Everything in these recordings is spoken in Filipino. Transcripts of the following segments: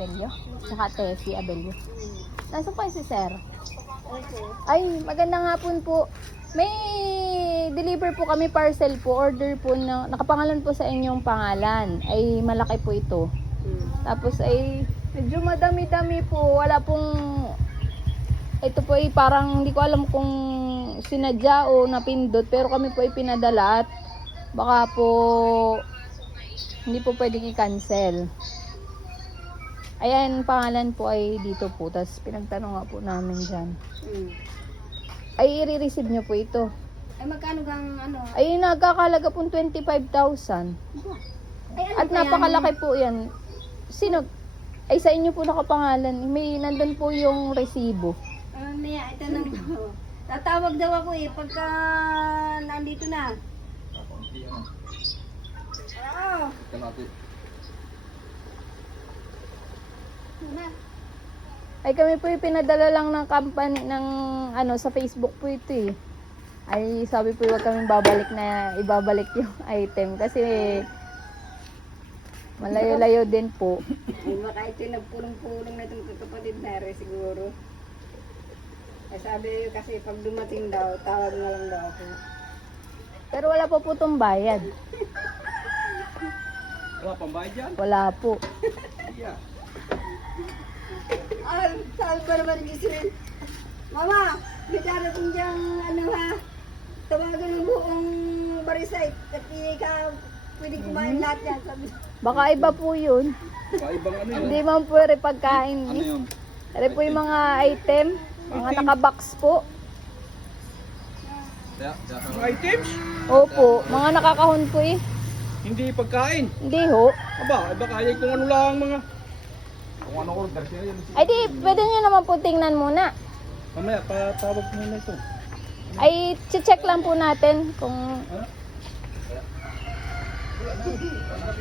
Abelio. Saka Tessie Abelio. Nasaan po si Sir? Ay, magandang hapon po. May deliver po kami parcel po. Order po na nakapangalan po sa inyong pangalan. Ay malaki po ito. Tapos ay medyo madami-dami po. Wala pong ito po ay parang hindi ko alam kung sinadya o napindot. Pero kami po ay pinadala at baka po hindi po pwedeng i-cancel. Ayan, pangalan po ay dito po. Tapos pinagtanong nga po namin dyan. Ay, i-receive nyo po ito. Ay, magkano gang ano? Ay, nagkakalaga pong 25,000. Ay, ano At pa yan? napakalaki po yan. Sino? Ay, sa inyo po nakapangalan. May nandun po yung resibo. Maya, ito na po. Tatawag daw ako pagka nandito na. Oo. Ay, kami po yung pinadala lang ng company ng ano sa Facebook po ito eh. Ay, sabi po huwag kami ibabalik yung item kasi malayo-layo din po. Ay, baka ito nagpulong-pulong na itong kapatid na rin siguro. Ay, sabi kasi pag dumating daw, tawag na lang daw ako. Pero wala po po itong bayad. Wala pang bayad dyan? Wala po. Yeah. Ay, sabi ko naman gising. Mama, may darating diyang ano ha, tawagan ng buong barisay. At hindi ka pwede kumain lahat yan. Sabi. Baka iba po yun. Ibang ano yun? Hindi man po rin pagkain. Ano yun? Ito po yung mga item. Mga nakabox po. Mga items? Opo, mga nakakahon po eh. Hindi pagkain. Hindi ho. Aba, baka kaya kung ano lang mga... Kung ano order siya yun. Ay di, pwede nyo naman po tingnan muna. Mamaya, patawag muna ito. Ay, check lang po natin kung... Ha?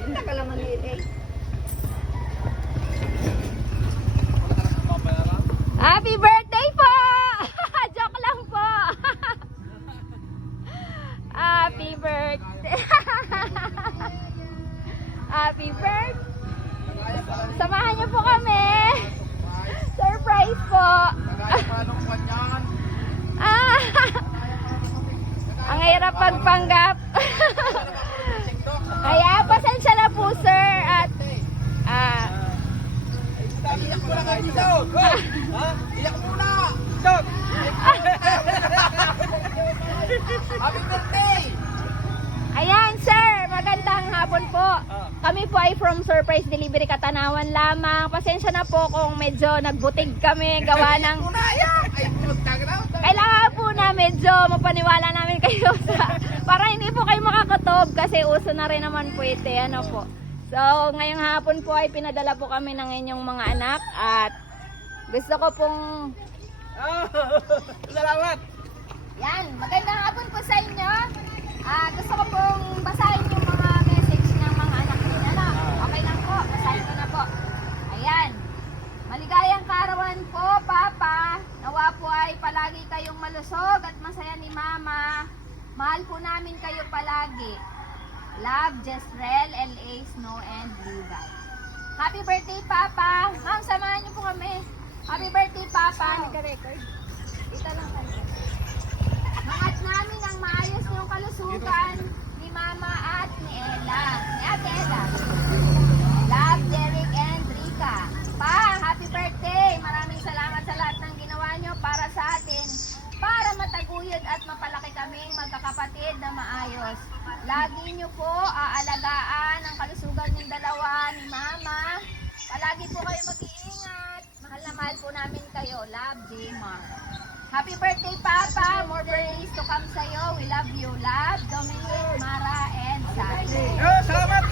Hindi ka naman eh. Happy birthday po! Joke lang po! Happy birthday! Happy birthday! Samahan niyo po kami! Surprise po! Ah! Ang hirap pagpanggap! Kaya pasensya na po sir at Iyak muna kayo dito! Ha? Iyak muna! Dog! Happy birthday! ayan sir, magandang hapon po. Kami po ay from Surprise Delivery Katanawan lamang. Pasensya na po kung medyo nagbutig kami gawa ng... Kailangan po na medyo mapaniwala namin kayo sa... para hindi po kayo makakatob kasi uso na rin naman po ito. Ano po. So, ngayong hapon po ay pinadala po kami ng inyong mga anak at gusto ko pong... Salamat! Yan, magandang hapon po sa inyo. Gusto ko pong basahin yung mga message ng mga anak niyo. Ano? Okay lang po, basahin ko na po. Ayan. Maligayang kaarawan po, Papa. Nawa po ay palagi kayong malusog at masaya ni Mama. Mahal po namin kayo palagi. Love, Jezreel, L.A., Snow, and Levi. Happy birthday, Papa! Ma'am, samahan niyo po kami. Happy birthday, Papa! Nag-record? Dito lang kami. Mangat namin ang maayos niyong kalusugan ni Mama at ni Ella. Ni Ate Ella. Love, Derek, and Rika. Pa, happy birthday! Maraming salamat sa lahat ng ginawa niyo para sa atin. Para mataguyod at mapalaki kaming magkakapatid na maayos. Lagi niyo po aalagaan ang kalusugan ng dalawa ni Mama. Palagi po kayo mag-iingat. Mahal na mahal po namin kayo. Love, J-Mar. Happy birthday, Papa! More birthdays to come sa'yo. We love you. Love, Dominic, Mara, and Sally. Salamat!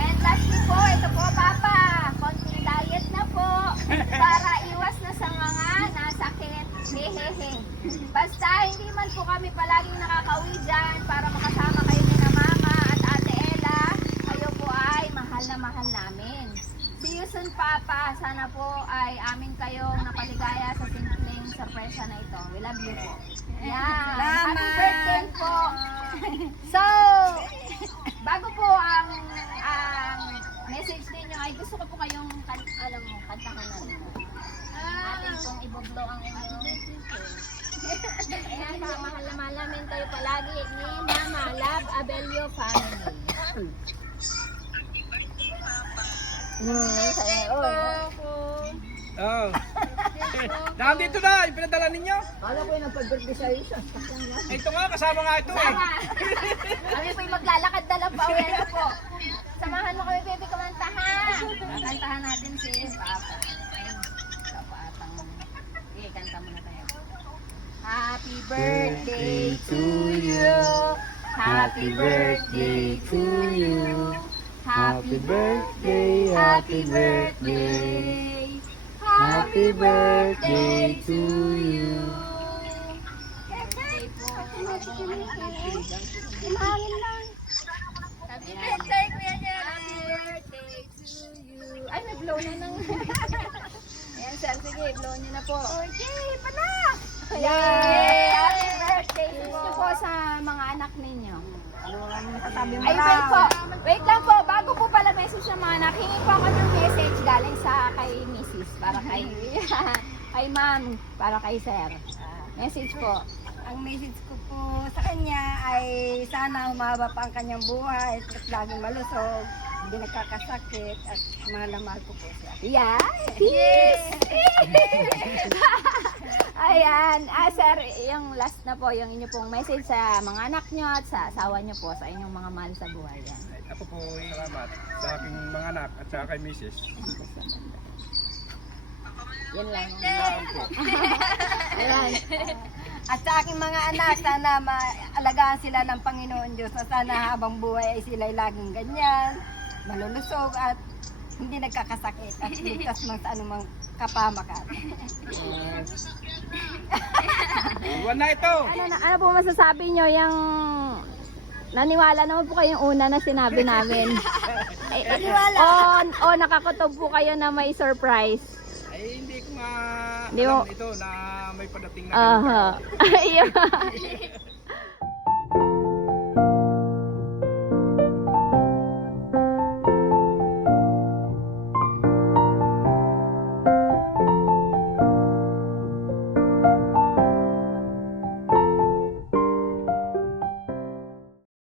And lastly po, ito po, Papa. Konting diet na po. Para iwas na sa mga nasakit. Hehehe. Basta hindi man po kami palaging nakakauwi dyan para makasama kayo ni na Mama at Ate Ella. Kayo po ay mahal na mahal namin. See you soon, Papa. Sana po ay amin kayong napaligaya sa simpleng sorpresa na ito. We love you po. Yan. Happy birthday po. So, bago po ang message ninyo ay gusto ko po kayong, alam mo, kantahan natin. Atin pong iboblow ang inyong ayan, mahal na mahal namin kayo palagi ni Mama Love Abelio family. Oh. Nandito na, yung pinadala ninyo. Kala ko yung nagpag-birthday sa'yo siya. Ito nga, kasama nga ito eh. Kami po'y maglalakad na lang pa uwi na po. Samahan mo kami, baby, kumantahan. Kantahan natin si Papa. Papa atang. Okay, kanta muna tayo. Happy birthday to you. Happy birthday to you. Happy birthday, happy birthday. Happy birthday to you. Birthday po. Hangin lang. Happy birthday, Kuya Jen. Happy birthday to you. Ay, nag-blow na ng... Ayan, sir. Sige, blow niyo na po. Okay, pana! Yay! Happy birthday po. Po sa mga anak ninyo. Ano ang masasabi mo Ay, na? wait po. Wait lang po. Bago po pala message ng mga anak, hingi po ako ng message galing sa kay Mrs. Para kay... kay ma'am. Para kay sir. Message po. Ang message ko po sa kanya ay sana humaba pa ang kanyang buhay at laging malusog, hindi nagkakasakit at mahal na mahal ko po siya. Yeah. Yes. Ayan. Sir, yung last na po, yung inyo pong message sa mga anak nyo at sa asawa nyo po, sa inyong mga mahal sa buhay. Yan. Ako po, salamat sa aking mga anak at sa kay Mrs. Yan lang. Ayan. At sa aking mga anak, sana maalagaan sila ng Panginoon Diyos na sana habang buhay ay sila laging ganyan, malulusog at hindi nagkakasakit at ligtas man sa anumang kapamakan. Iwan na ito. Ano po masasabi nyo yung naniwala naman po kayong una na sinabi namin? Naniwala. O nakakutob po kayo na may surprise? Ay, hindi ko nga Hindi mo- alam ito na may padating na Aha. Ayun.